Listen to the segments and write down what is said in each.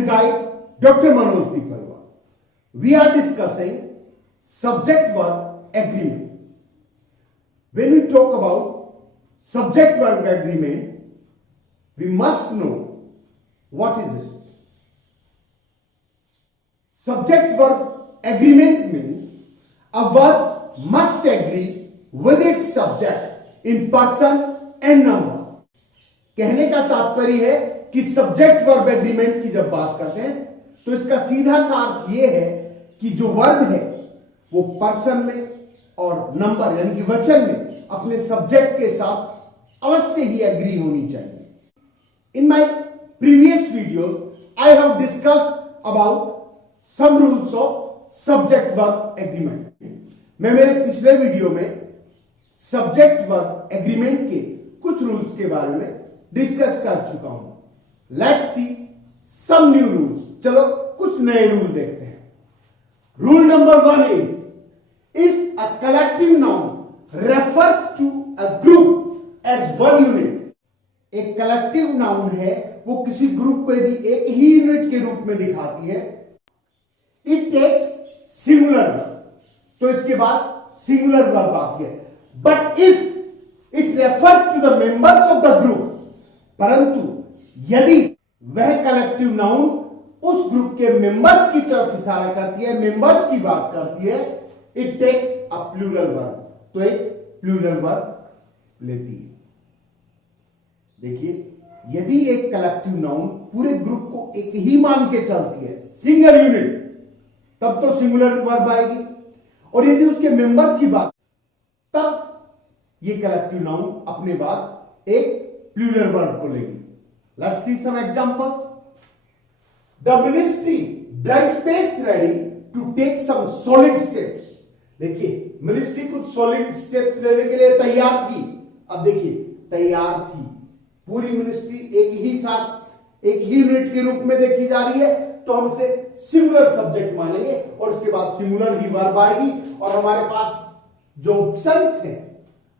and guide, Dr. Manoj P. Parwa. We are discussing subject-verb agreement. When we talk about subject-verb agreement, we must know what is it. Subject-verb agreement means a verb must agree with its subject in person and number. कहने का तात्पर्य है कि subject verb agreement की जब बात करते हैं तो इसका सीधा सा अर्थ यह है कि जो वर्ब है वो पर्सन में और नंबर यानी कि वचन में अपने सब्जेक्ट के साथ अवश्य ही एग्री होनी चाहिए. In my previous video I have discussed about some rules of subject verb agreement. मैं मेरे पिछले वीडियो में सब्जेक्ट वर्ब एग्रीमेंट के कुछ रूल्स के बारे में डिस्कस कर चुका हूं. Let's see some new rules. चलो कुछ नए रूल देखते हैं. Rule number 1 is if a collective noun refers to a group as one unit. एक कलेक्टिव नाउन है वो किसी ग्रुप को यदि एक ही यूनिट के रूप में दिखाती है, इट टेक्स सिंगुलर वर्ब. तो इसके बाद सिंगुलर वर्ब आती है. But if it refers to the members of the group, परंतु यदि वह कलेक्टिव नाउन उस ग्रुप के मेंबर्स की तरफ इशारा करती है, मेंबर्स की बात करती है, it takes a plural verb. तो एक प्लूरल वर्ब लेती है. देखिए, यदि एक कलेक्टिव नाउन पूरे ग्रुप को एक ही मान के चलती है, सिंगल यूनिट, तब तो सिंगुलर वर्ब आएगी. और यदि उसके मेंबर्स की बात, तब यह कलेक्टिव नाउन अपने बाद एक प्लूरल वर्ब को लेगी. Let's see some examples. The ministry blank space ready to take some solid steps. देखिए, मिनिस्ट्री कुछ सॉलिड स्टेप्स लेने के लिए तैयार थी. अब देखिए, तैयार थी, पूरी मिनिस्ट्री एक ही साथ एक ही यूनिट के रूप में देखी जा रही है, तो हम इसे सिंगुलर सब्जेक्ट मानेंगे और उसके बाद सिंगुलर ही वर्ब आएगी. और हमारे पास जो ऑप्शंस हैं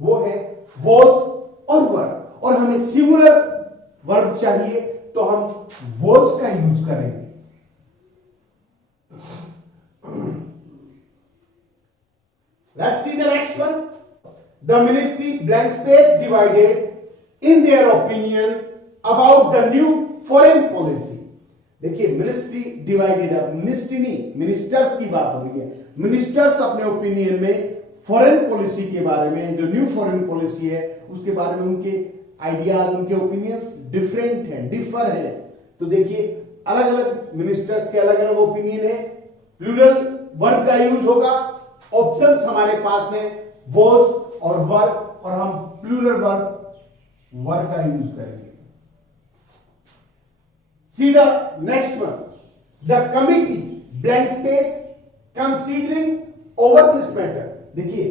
वो है वॉज और वर. और हमें सिंगुलर वर्ब चाहिए तो हम वॉज का यूज करेंगे. Let's C the next one. The ministry blank space divided in their opinion about the new foreign policy. देखिए, मिनिस्ट्री डिवाइडेड है, मिनिस्ट्री नहीं, मिनिस्टर्स की बात हो रही है. मिनिस्टर्स अपने ओपिनियन में फॉरेन पॉलिसी के बारे में, जो न्यू फॉरेन पॉलिसी है उसके बारे में उनके आइडियाज, उनके ओपिनियंस डिफरेंट हैं, डिफर हैं. तो देखिए, अलग अलग मिनिस्टर्स के अलग अलग ओपिनियन है. प्लूरल वर्ब का यूज होगा. ऑप्शंस हमारे पास है वॉज और वर, और हम प्लूरल वर्ब का यूज करेंगे. See the next one. The committee blank space considering over this matter. देखिए,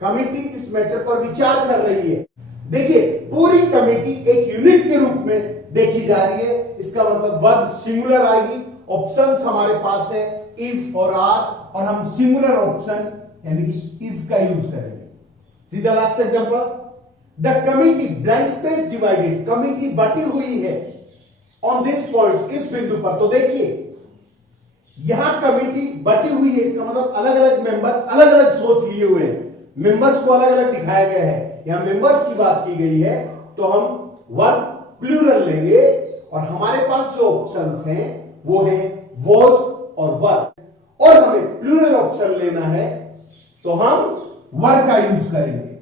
कमिटी इस मैटर पर विचार कर रही है. देखिए, पूरी कमिटी एक यूनिट के रूप में देखी जा रही है. इसका मतलब वर्ब सिंगुलर आएगी. ऑप्शंस हमारे पास है इज और आर, और हम सिंगुलर ऑप्शन यानी कि इज का यूज करेंगे. See the last example. The committee blank space divided. Committee बटी हुई है ऑन दिस पॉइंट, इस बिंदु पर. तो देखिए, यहां कमिटी बटी हुई है, इसका मतलब अलग अलग मेंबर अलग अलग सोच लिए हुए हैं. मेंबर्स को अलग अलग दिखाया गया है. यहां मेंबर्स की बात की गई है तो हम वर्ब प्लूरल लेंगे. और हमारे पास जो ऑप्शंस हैं वो है वॉज और वर, और हमें प्लूरल ऑप्शन लेना है तो हम वर का यूज करेंगे.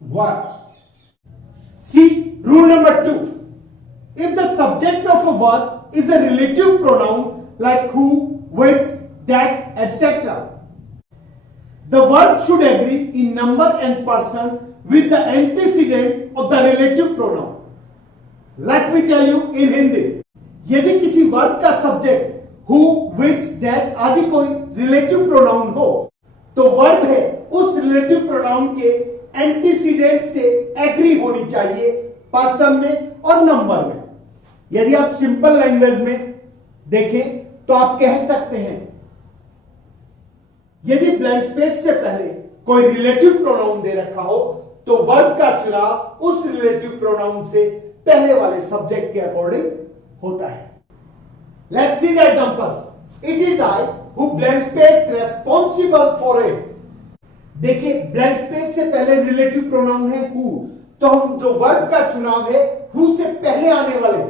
वर. सी rule number 2. If the subject of a verb is a relative pronoun like who, which, that, etc., the verb should agree in number and person with the antecedent of the relative pronoun. Let me tell you in Hindi. यदि किसी verb का subject who, which, that आदि कोई relative pronoun हो, तो verb है उस relative pronoun के एंटीसीडेंट से एग्री होनी चाहिए पर्सन में और नंबर में. यदि आप सिंपल लैंग्वेज में देखें तो आप कह सकते हैं, यदि ब्लैंक स्पेस से पहले कोई रिलेटिव प्रोनाउन दे रखा हो तो वर्ब का चुनाव उस रिलेटिव प्रोनाउन से पहले वाले सब्जेक्ट के अकॉर्डिंग होता है। Let's see the examples. It is I who blank space responsible for it. देखिए ब्लैंक स्पेस से पहले रिलेटिव प्रोनाउन है हु, तो हम जो वर्ब का चुनाव है हु से पहले आने वाले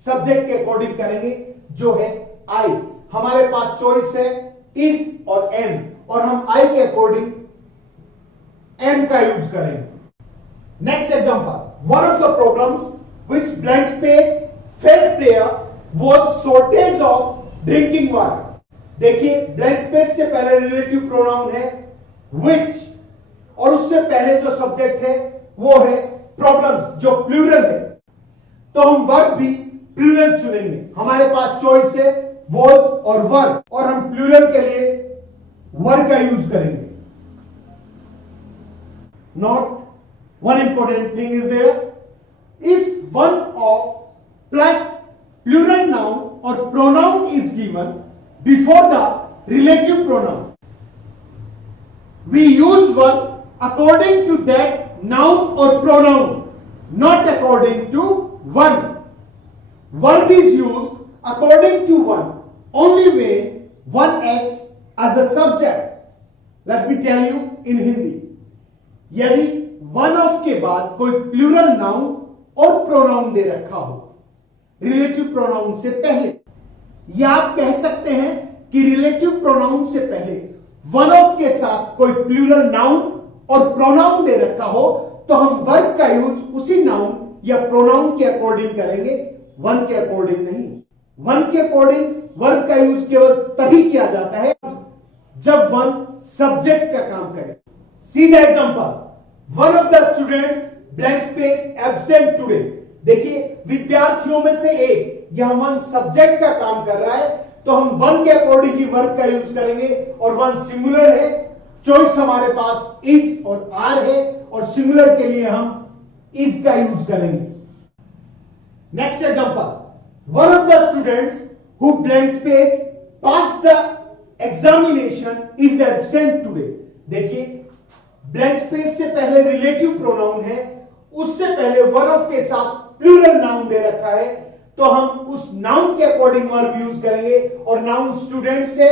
सब्जेक्ट के अकॉर्डिंग करेंगे, जो है आई। हमारे पास चॉइस है इज और एम, और हम आई के अकॉर्डिंग एम का यूज करेंगे। Next example, one of the problems which blank space faced there was shortage of drinking water. देखिए ब्लैंक स्पेस से पहले रिलेटिव प्रोनाउन है व्हिच, और उससे पहले जो सब्जेक्ट है वो है प्रॉब्लम्स, जो प्लूरल है, तो हम वर्ब भी प्लूरल चुनेंगे। हमारे पास चॉइस है वॉज और वर, और हम प्लूरल के लिए वर का यूज करेंगे। Note, one important thing is there, if one of plus plural noun or pronoun is given before the relative pronoun, we use verb according to that noun or pronoun, not according to one. Verb is used according to one only when one acts as a subject. Let me tell you in Hindi. यदि one of के बाद कोई plural noun or pronoun दे रखा हो relative pronoun से पहले, या आप कह सकते हैं कि रिलेटिव प्रोनाउन से पहले वन ऑफ के साथ कोई प्लूरल नाउन और प्रोनाउन दे रखा हो, तो हम वर्ब का यूज उसी नाउन या प्रोनाउन के अकॉर्डिंग करेंगे, वन के अकॉर्डिंग नहीं। वन के अकॉर्डिंग वर्ब का यूज केवल तभी किया जाता है जब वन सब्जेक्ट का काम करे। See the example, one of the students blank space absent today. देखिए विद्यार्थियों में से एक, यह वन सब्जेक्ट का काम कर रहा है, तो हम वन के अकॉर्डिंग ही वर्ब का यूज करेंगे, और वन सिंगुलर है, चॉइस हमारे पास इज और आर है, और सिंगुलर के लिए हम इज का यूज करेंगे। Next example, one of the students who blank space pass the examination is absent today. देखिए ब्लैंक स्पेस से पहले रिलेटिव प्रोनाउन है, उससे पहले वन ऑफ के साथ प्लूरल नाउन दे रखा है, तो हम उस नाउन के अकॉर्डिंग वर्ब यूज करेंगे, और नाउन स्टूडेंट से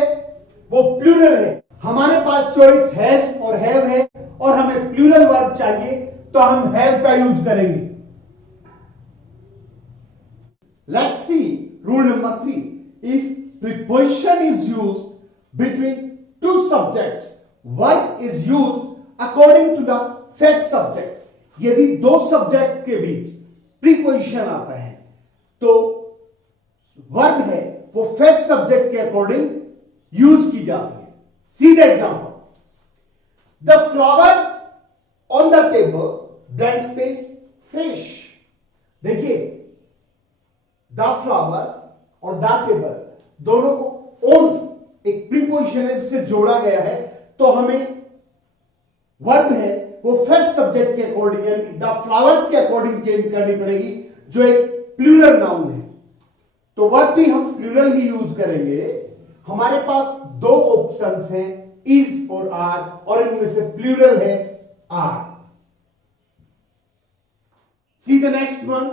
वो प्लूरल है। हमारे पास चॉइस हैज और हैव है, और हमें प्लूरल वर्ब चाहिए, तो हम हैव का यूज करेंगे। Let's see rule number 3, if preposition is used between two subjects, verb is used according to the first subject. यदि दो सब्जेक्ट के बीच प्रीपोजिशन आता है, तो वर्ब है वो फर्स्ट सब्जेक्ट के अकॉर्डिंग यूज की जाती है। See the example, the flowers on the table blank space fresh. देखिए द फ्लावर्स और द टेबल दोनों को ऑन एक प्रीपोजिशन है जिससे जोड़ा गया है, तो हमें वर्ब है वो फर्स्ट सब्जेक्ट के अकॉर्डिंग यानी द फ्लावर्स के अकॉर्डिंग चेंज करनी पड़ेगी, जो एक प्लूरल नाउन है, तो वर्ब भी हम प्लूरल ही यूज करेंगे। हमारे पास दो ऑप्शंस हैं इज और आर, और इनमें से प्लूरल है are. See the next one,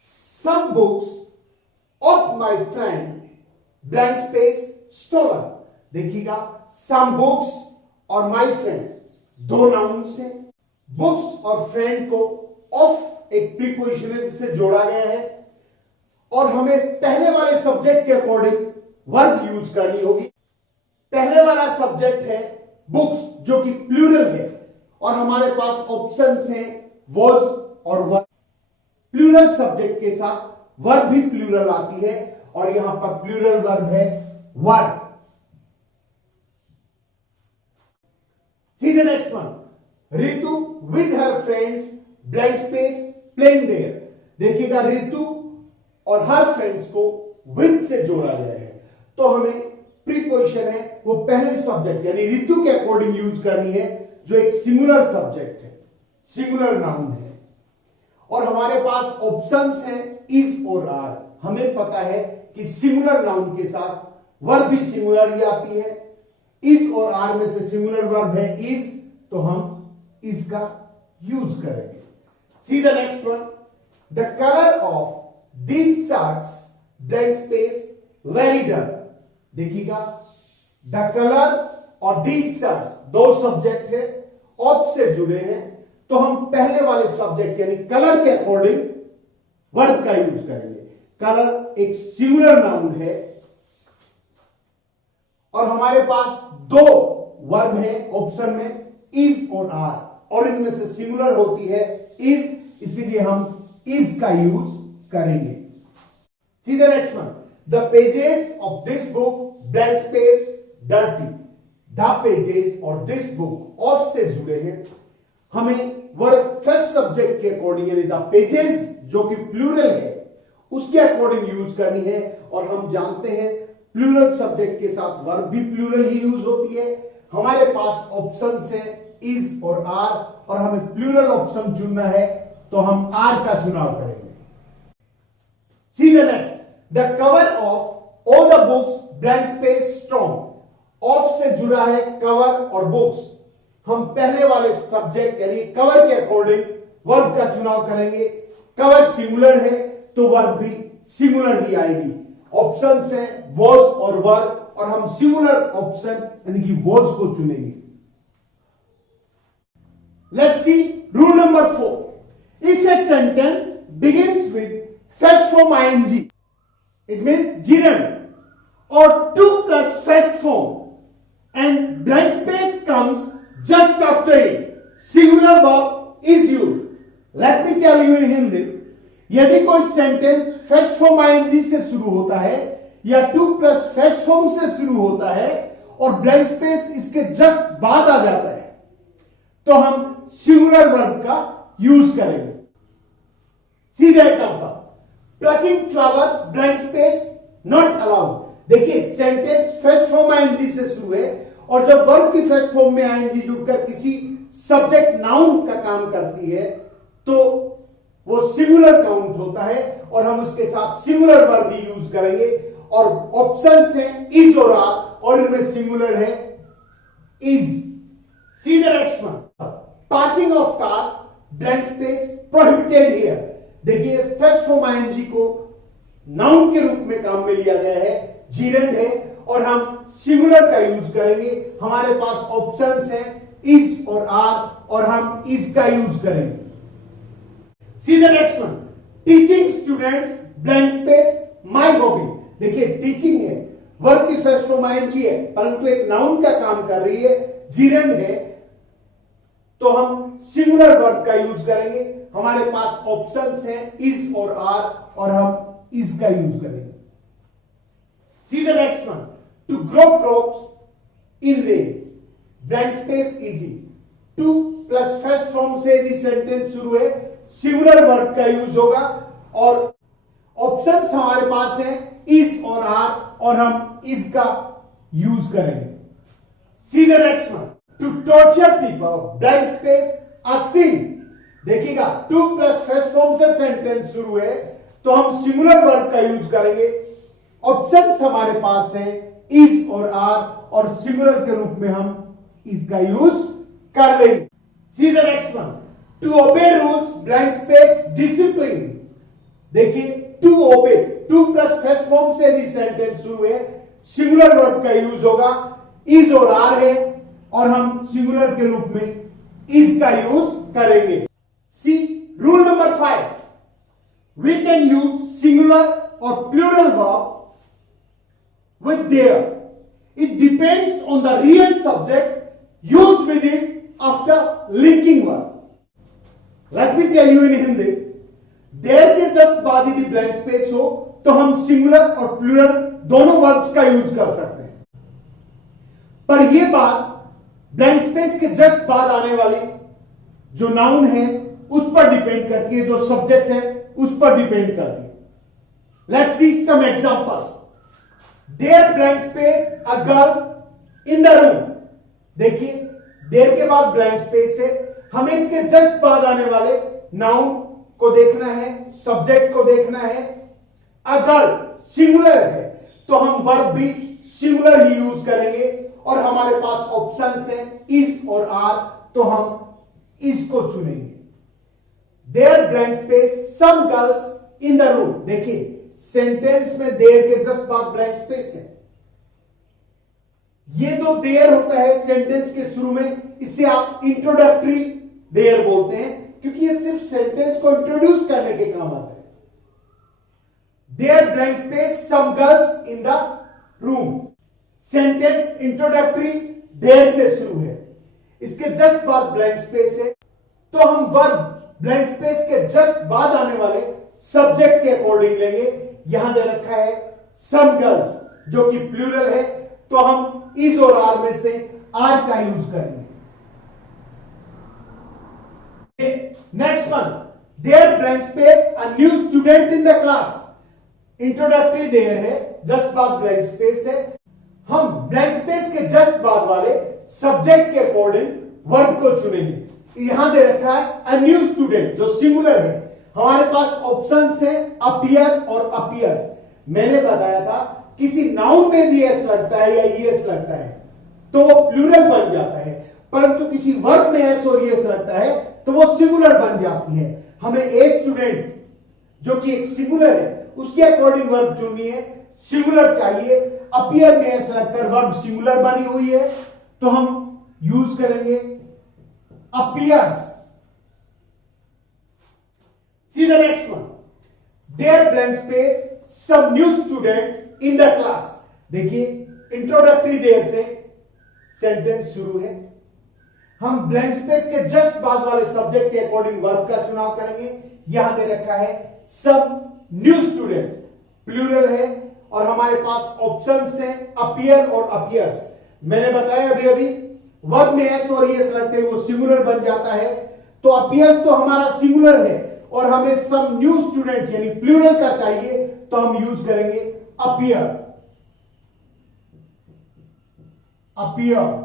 some books of my friend blank space stolen. देखिएगा सम बुक्स और माय फ्रेंड दो नाउन से, बुक्स और फ्रेंड को ऑफ एक प्रीपोजिशन है जिससे जोड़ा गया है, और हमें पहले वाले सब्जेक्ट के अकॉर्डिंग वर्ब यूज करनी होगी। पहले वाला सब्जेक्ट है बुक्स जो कि प्लूरल है, और हमारे पास ऑप्शंस हैं वॉज और वर। प्लूरल सब्जेक्ट के साथ वर्ब भी प्लूरल आती है, और यहां पर प्लूरल वर्ब है वर। See the next one. Ritu with her friends blank space playing there. देखिएगा रितु और हर फ्रेंड्स को with से जोड़ा गया है, तो हमें प्रीपोजिशन है वो पहले सब्जेक्ट यानी रितु के अकॉर्डिंग यूज करनी है, जो एक सिंगुलर सब्जेक्ट है, सिंगुलर नाउन है, और हमारे पास ऑप्शंस हैं इज और आर। हमें पता है कि सिंगुलर नाउन के साथ वर्ब भी सिंगुलर ही आती है। इज और आर में से सिंगुलर वर्ब है इज, तो हम इसका यूज करेंगे। See the next one, the colour of these shirts blank space very dull। देखिएगा, द कलर और these shirts दो सब्जेक्ट है, ऑफ से जुड़े हैं, तो हम पहले वाले सब्जेक्ट यानी कलर के अकॉर्डिंग वर्ब का यूज करेंगे। कलर एक सिंगुलर नाउन है और हमारे पास दो वर्ब है ऑप्शन में, इज और आर, और इनमें से सिंगुलर होती है इज, इसीलिए हम इज का यूज करेंगे। See the next one, the pages of this book blank space dirty. The pages और दिस बुक ऑफ से जुड़े हैं, हमें वर्ब फर्स्ट सब्जेक्ट के अकॉर्डिंग यानी द पेजेस जो कि प्लूरल है उसके अकॉर्डिंग यूज करनी है, और हम जानते हैं प्लूरल सब्जेक्ट के साथ वर्ब भी प्लूरल ही यूज होती है। हमारे पास ऑप्शन है इज और आर, और हमें प्लूरल ऑप्शन चुनना है तो हम आर का चुनाव करेंगे। See the next, the cover of all the books blank space strong. Of से जुड़ा है कवर और बुक्स, हम पहले वाले सब्जेक्ट यानी कवर के अकॉर्डिंग वर्ब का चुनाव करेंगे। कवर सिंगुलर है तो वर्ब भी सिंगुलर ही आएगी। ऑप्शंस हैं वॉज और वर, और हम सिंगुलर ऑप्शन यानी कि वॉज को चुनेंगे। Let's see rule number 4। If a sentence begins with first form ING, it means gerund, or 2 plus first form, and blank space comes just after it, singular verb is used। Let me tell you in Hindi, यदि कोई sentence first form ING से शुरू होता है या 2 plus first form से शुरू होता है और ब्लैंक स्पेस इसके जस्ट बाद आ जाता है, तो हम सिंगुलर वर्ब का यूज करेंगे। See the example, plucking flowers blank space not allowed. देखिए, सेंटेंस फर्स्ट फॉर्म आईएनजी से शुरू है, और जब वर्ब की फर्स्ट फॉर्म में आईएनजी जुड़कर किसी सब्जेक्ट नाउन का काम करती है तो वो सिंगुलर काउंट होता है, और हम उसके साथ सिंगुलर वर्ब भी यूज करेंगे। और ऑप्शन है इज और आर, और इनमें सिंगुलर है is. C the next one, parking of cars blank space prohibited here. देखिए, फर्स्ट फॉर्म आईएनजी को नाउन के रूप में काम में लिया गया है, gerund है, और हम सिंगुलर का यूज करेंगे। हमारे पास ऑप्शंस हैं इज और आर, और हम इज का यूज करेंगे। See the next one, teaching students blank space my hobby. देखिए, टीचिंग है, वर्ब की फर्स्ट फॉर्म आईएनजी है, परंतु एक नाउन का काम कर रही है, gerund है, तो हम सिंगुलर वर्ब का यूज करेंगे। हमारे पास ऑप्शंस हैं इज और आर, और हम इज का यूज करेंगे। See the next one, to grow crops in rains blank space easy. 2 plus first form से यदि सेंटेंस शुरू है, सिंगुलर वर्ब का यूज होगा, और ऑप्शंस हमारे पास हैं इज और आर, और हम इज का यूज करेंगे। See the next one, to torture people blank space a sin. देखिएगा, 2 प्लस फर्स्ट फॉर्म से सेंटेंस शुरू है तो हम सिंगुलर वर्ब का यूज करेंगे। ऑप्शंस हमारे पास हैं इज और आर, और सिंगुलर के रूप में हम इज का यूज कर लेंगे। See the next one, to obey rules blank space discipline. देखिए, to obey, 2 plus first form से यदि सेंटेंस शुरू है, सिंगुलर वर्ब का यूज होगा, इज और आर है, और हम सिंगुलर के रूप में इज का यूज करेंगे। सी rule number 5, we can use singular or plural verb with their. It depends on the real subject used with it after linking verb. Let me tell you in Hindi, there के just बाद यदि blank space हो तो हम singular और plural दोनों verbs का use कर सकते हैं, पर यह बात ब्लैंक स्पेस के जस्ट बाद आने वाली जो नाउन है उस पर डिपेंड करती है, जो सब्जेक्ट है उस पर डिपेंड करती है। Let's see some examples. There blank space a girl in the room. देखिए, देयर के बाद ब्लैंक स्पेस है, हमें इसके जस्ट बाद आने वाले नाउन को देखना है, सब्जेक्ट को देखना है। अ गर्ल सिंगुलर है तो हम वर्ब भी सिंगुलर ही यूज करेंगे, और हमारे पास ऑप्शंस हैं इज और आर, तो हम इज को चुनेंगे। There blank space some girls in the room. देखिए सेंटेंस में देयर के जस्ट बाद ब्लैंक स्पेस है। ये जो देयर होता है सेंटेंस के शुरू में, इसे आप इंट्रोडक्टरी देयर बोलते हैं, क्योंकि ये सिर्फ सेंटेंस को इंट्रोड्यूस करने के काम आता है। There blank space some girls in the room. Sentence introductory there से शुरू है, इसके जस्ट बाद ब्लैंक स्पेस है, तो हम वर्ब ब्लैंक स्पेस के जस्ट बाद आने वाले सब्जेक्ट के अकॉर्डिंग लेंगे। यहां दे रखा है सम गर्ल्स, जो कि प्लूरल है, तो हम इज और आर में से आर का यूज करेंगे। Next one, there blank space a new student in the class. Introductory there है, जस्ट बाद ब्लैंक स्पेस है। हम ब्लैंक स्पेस के जस्ट बाद वाले सब्जेक्ट के अकॉर्डिंग वर्ब को चुनेंगे। यहां दे रखा है अ न्यू स्टूडेंट, जो सिंगुलर है। हमारे पास ऑप्शंस है अपीयर और अपीयर्स। मैंने बताया था किसी नाउन में भी एस लगता है या ईएस लगता है तो वो प्लूरल बन जाता है, परंतु किसी वर्ब में एस और ईएस लगता है तो वो सिंगुलर बन जाती है। हमें ए स्टूडेंट, जो कि एक सिंगुलर है, उसके अकॉर्डिंग वर्ब चुननी है, सिंगुलर चाहिए। अपीयर में एस लगकर वर्ब सिंगुलर बनी हुई है, तो हम यूज करेंगे appears. See the next one. There blank space some new students in the class. देखिए इंट्रोडक्टरी देयर से सेंटेंस शुरू है। हम ब्लैंक स्पेस के जस्ट बाद वाले सब्जेक्ट के अकॉर्डिंग वर्ब का चुनाव करेंगे। यहां दे रखा है सब न्यू स्टूडेंट्स, प्लूरल है, और हमारे पास ऑप्शंस हैं अपीयर और अपीयर्स। मैंने बताया अभी अभी वर्ब में एस और एस लगते हैं वो सिंगुलर बन जाता है, तो अपीयर्स तो हमारा सिंगुलर है और हमें सम न्यू स्टूडेंट्स यानी प्लूरल का चाहिए, तो हम यूज करेंगे appear. Appear.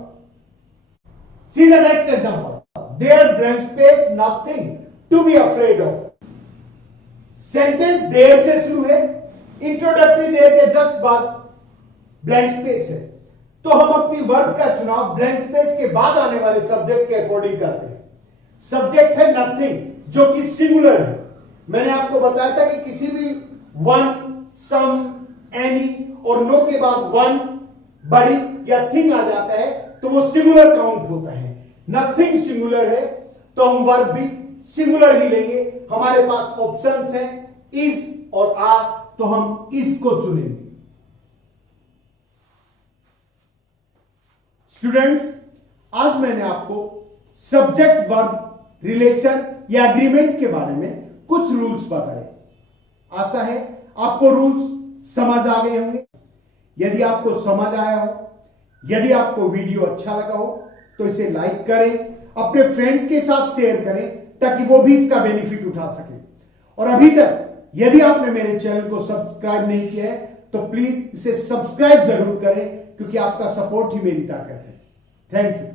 See the next example, there blank space nothing to be afraid of. Sentence there से शुरू है, इंट्रोडक्टरी देयर के जस्ट बाद ब्लैंक स्पेस है, तो हम अपनी वर्ब का चुनाव ब्लैंक स्पेस के बाद आने वाले सब्जेक्ट के अकॉर्डिंग करते हैं। सब्जेक्ट है नथिंग, जो कि सिंगुलर है। मैंने आपको बताया था कि किसी भी वन, सम, एनी और नो के बाद वन, बड़ी या थिंग आ जाता है तो वो सिंगुलर काउंट होता है। नथिंग सिंगुलर है, तो हम वर्ब भी सिंगुलर ही लेंगे। हमारे पास ऑप्शंस हैं इज और आर, तो हम इज को चुनेंगे। स्टूडेंट्स, आज मैंने आपको सब्जेक्ट वर्ब रिलेशन या एग्रीमेंट के बारे में कुछ रूल्स बताए। आशा है आपको रूल्स समझ आ गए होंगे। यदि आपको समझ आया हो, यदि आपको वीडियो अच्छा लगा हो, तो इसे लाइक करें, अपने फ्रेंड्स के साथ शेयर करें, ताकि वो भी इसका बेनिफिट उठा सके। और अभी तक यदि आपने मेरे चैनल को सब्सक्राइब नहीं किया है तो प्लीज इसे सब्सक्राइब जरूर करें, क्योंकि आपका सपोर्ट ही मेरी ताकत है। Thank you.